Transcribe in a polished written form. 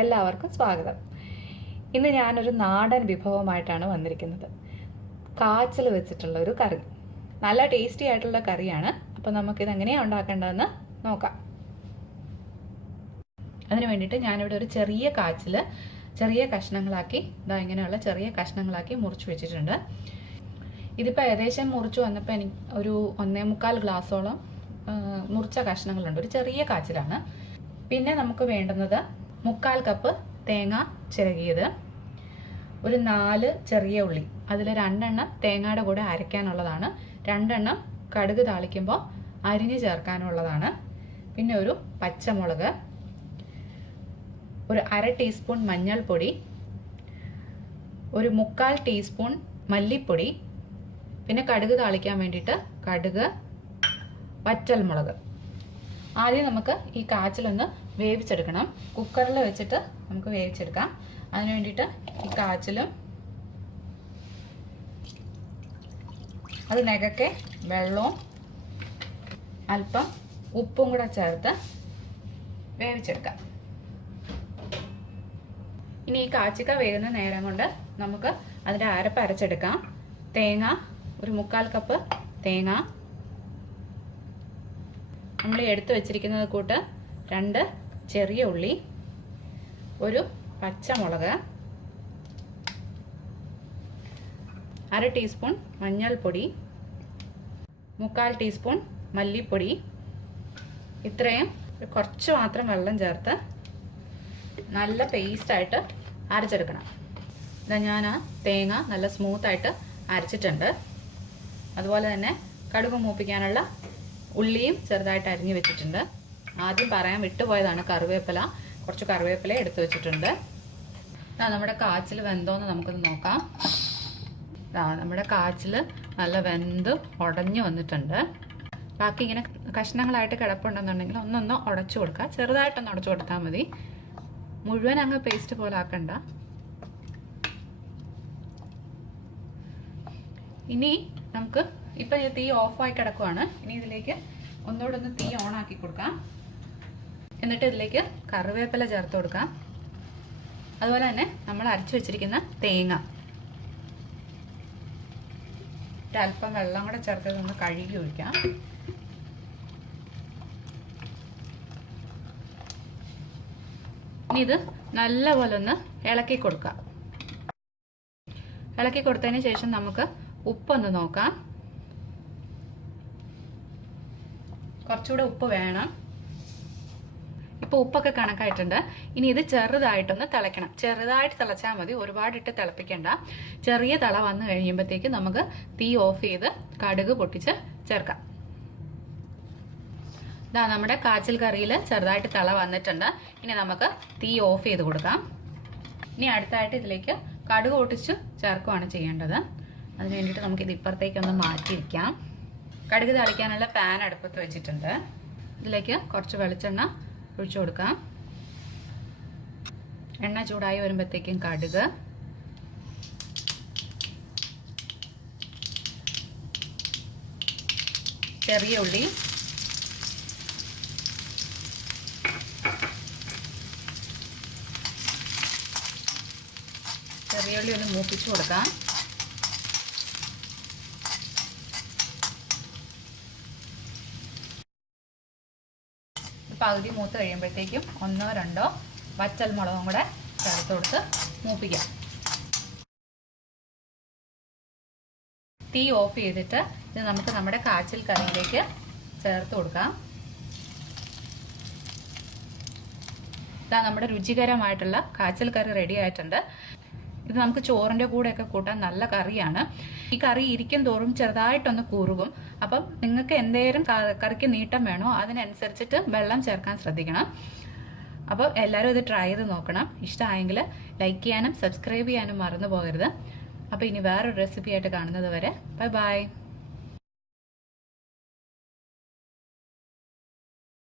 എല്ലാവർക്കും സ്വാഗതം. ഇന്ന് ഞാനൊരു നാടൻ വിഭവമായിട്ടാണ് വന്നിരിക്കുന്നത്. കാച്ചിൽ വെച്ചിട്ടുള്ള ഒരു കറി. നല്ല ടേസ്റ്റി ആയിട്ടുള്ള കറിയാണ്. അപ്പോൾ നമുക്കിത് എങ്ങനെയാണ് ഉണ്ടാക്കേണ്ടതെന്ന് നോക്കാം. അതിന് വേണ്ടിയിട്ട് ഞാനിവിടെ ഒരു ചെറിയ കാച്ചിൽ ചെറിയ കഷ്ണങ്ങളാക്കി ഇങ്ങനെയുള്ള ചെറിയ കഷ്ണങ്ങളാക്കി മുറിച്ച് വെച്ചിട്ടുണ്ട്. ഇതിപ്പോൾ ഏകദേശം മുറിച്ച് വന്നപ്പോൾ എനിക്ക് ഒരു 1.25 ഗ്ലാസോളം മുറിച്ച കഷ്ണങ്ങളുണ്ട്. ഒരു ചെറിയ കാച്ചിലാണ്. പിന്നെ നമുക്ക് വേണ്ടുന്നത് 1/4 കപ്പ് തേങ്ങ ചിരകിയത്, ഒരു 4 ചെറിയ ഉള്ളി, അതിൽ 2 എണ്ണം തേങ്ങയുടെ കൂടെ അരയ്ക്കാനുള്ളതാണ്, 2 എണ്ണം കടുക് താളിക്കുമ്പോൾ അരിഞ്ഞ് ചേർക്കാനുള്ളതാണ്, പിന്നെ ഒരു പച്ചമുളക്, ഒരു 1/2 ടീസ്പൂൺ മഞ്ഞൾപ്പൊടി, ഒരു 1/4 ടീസ്പൂൺ മല്ലിപ്പൊടി, പിന്നെ കടുക് താളിക്കാൻ വേണ്ടിയിട്ട് കടുക്, വറ്റൽമുളക്. ആദ്യം നമുക്ക് ഈ കാച്ചിലൊന്ന് വേവിച്ചെടുക്കണം. കുക്കറിൽ വെച്ചിട്ട് നമുക്ക് വേവിച്ചെടുക്കാം. അതിന് വേണ്ടിയിട്ട് ഈ കാച്ചിലും അത് നികക്കെ വെള്ളവും അല്പം ഉപ്പും കൂടെ ചേർത്ത് വേവിച്ചെടുക്കാം. ഇനി ഈ കാച്ചിക്ക വേകുന്ന നേരം കൊണ്ട് നമുക്ക് അതിൻ്റെ അരപ്പ് അരച്ചെടുക്കാം. തേങ്ങ ഒരു 1/4 കപ്പ് തേങ്ങ, നമ്മൾ എടുത്തു വെച്ചിരിക്കുന്നത് കൂട്ട് 2 ചെറിയ ഉള്ളി, ഒരു പച്ചമുളക്, 1/2 ടീസ്പൂൺ മഞ്ഞൾപ്പൊടി, 1/4 ടീസ്പൂൺ മല്ലിപ്പൊടി, ഇത്രയും കുറച്ച് മാത്രം വെള്ളം ചേർത്ത് നല്ല പേസ്റ്റായിട്ട് അരച്ചെടുക്കണം. ഇതാ ഞാൻ ആ തേങ്ങ നല്ല സ്മൂത്തായിട്ട് അരച്ചിട്ടുണ്ട്. അതുപോലെ തന്നെ കടുക് മൂപ്പിക്കാനുള്ള ഉള്ളിയും ചെറുതായിട്ട് അരിഞ്ഞു വെച്ചിട്ടുണ്ട്. ആദ്യം പറയാൻ വിട്ടുപോയതാണ് കറിവേപ്പില. കുറച്ച് കറിവേപ്പില എടുത്തു വെച്ചിട്ടുണ്ട്. നമ്മുടെ കാച്ചിൽ വെന്തോന്ന് നമുക്കൊന്ന് നോക്കാം. നമ്മുടെ കാച്ചിൽ നല്ല വെന്ത് ഉടഞ്ഞു വന്നിട്ടുണ്ട്. ബാക്കി ഇങ്ങനെ കഷ്ണങ്ങളായിട്ട് കിടപ്പുണ്ടെന്നുണ്ടെങ്കിൽ ഒന്നൊന്ന് ഉടച്ചു കൊടുക്കുക. ചെറുതായിട്ടൊന്ന് ഉടച്ചു കൊടുത്താൽ മതി. മുഴുവൻ അങ്ങ് പേസ്റ്റ് പോലെ ആക്കണ്ട. ഇനി നമുക്ക് ഇപ്പം തീ ഓഫായി കിടക്കുവാണ്. ഇനി ഇതിലേക്ക് ഒന്നുകൂടെ ഒന്ന് തീ ഓണാക്കി കൊടുക്കാം. എന്നിട്ട് ഇതിലേക്ക് കറിവേപ്പില ചേർത്ത് കൊടുക്കാം. അതുപോലെ തന്നെ നമ്മൾ അരച്ചു വെച്ചിരിക്കുന്ന തേങ്ങ, ഒരല്പം വെള്ളം കൂടെ ചേർത്ത് ഒന്ന് കഴുകി ഒഴിക്കാം. ഇനി ഇത് നല്ലപോലെ ഒന്ന് ഇളക്കി കൊടുക്കാം. ഇളക്കി കൊടുത്തതിന് ശേഷം നമുക്ക് ഉപ്പൊന്ന് നോക്കാം. കുറച്ചുകൂടെ ഉപ്പ് വേണം. ഇപ്പോൾ ഉപ്പൊക്കെ കണക്കായിട്ടുണ്ട്. ഇനി ഇത് ചെറുതായിട്ടൊന്ന് തിളയ്ക്കണം. ചെറുതായിട്ട് തിളച്ചാൽ മതി, ഒരുപാടിട്ട് തിളപ്പിക്കണ്ട. ചെറിയ തിള വന്നു കഴിയുമ്പോഴത്തേക്ക് നമുക്ക് തീ ഓഫ് ചെയ്ത് കടുക് പൊട്ടിച്ച് ചേർക്കാം. ഇതാ നമ്മുടെ കാച്ചിൽ കറിയിൽ ചെറുതായിട്ട് തിള വന്നിട്ടുണ്ട്. ഇനി നമുക്ക് തീ ഓഫ് ചെയ്ത് കൊടുക്കാം. ഇനി അടുത്തായിട്ട് ഇതിലേക്ക് കടുക് പൊട്ടിച്ച് ചേർക്കുകയാണ് ചെയ്യേണ്ടത്. അതിന് വേണ്ടിയിട്ട് നമുക്കിത് ഇപ്പുറത്തേക്കൊന്ന് മാറ്റി വയ്ക്കാം. കടുക് താളിക്കാനുള്ള പാൻ അടുപ്പത്ത് വെച്ചിട്ടുണ്ട്. ഇതിലേക്ക് കുറച്ച് വെളിച്ചെണ്ണ ഒഴിച്ചു കൊടുക്കാം. എണ്ണ ചൂടായി വരുമ്പോഴത്തേക്കും കടുക്, ചെറിയ ഉള്ളി, ചെറിയ ഉള്ളി ഒന്ന് മൂപ്പിച്ചു കൊടുക്കാം. പകുതി മൂത്ത് കഴിയുമ്പോഴത്തേക്കും 1-2 വറ്റൽമുളകും കൂടെ ചേർത്ത് കൊടുത്ത് മൂപ്പിക്കാം. തീ ഓഫ് ചെയ്തിട്ട് ഇത് നമുക്ക് നമ്മുടെ കാച്ചിൽ കറിയിലേക്ക് ചേർത്ത് കൊടുക്കാം. ഇതാ നമ്മുടെ രുചികരമായിട്ടുള്ള കാച്ചിൽ കറി റെഡി ആയിട്ടുണ്ട്. ഇത് നമുക്ക് ചോറിൻ്റെ കൂടെയൊക്കെ കൂട്ടാൻ നല്ല കറിയാണ്. ഈ കറി ഇരിക്കും തോറും ചെറുതായിട്ടൊന്ന് കുറുകും. അപ്പം നിങ്ങൾക്ക് എന്തേലും കറിക്ക് നീട്ടം വേണോ അതിനനുസരിച്ചിട്ട് വെള്ളം ചേർക്കാൻ ശ്രദ്ധിക്കണം. അപ്പോൾ എല്ലാവരും ഇത് ട്രൈ ചെയ്ത് നോക്കണം. ഇഷ്ടമായെങ്കിൽ ലൈക്ക് ചെയ്യാനും സബ്സ്ക്രൈബ് ചെയ്യാനും മറന്നു പോകരുത്. അപ്പോൾ ഇനി വേറൊരു റെസിപ്പി ആയിട്ട് കാണുന്നത് വരെ ബൈ ബൈ.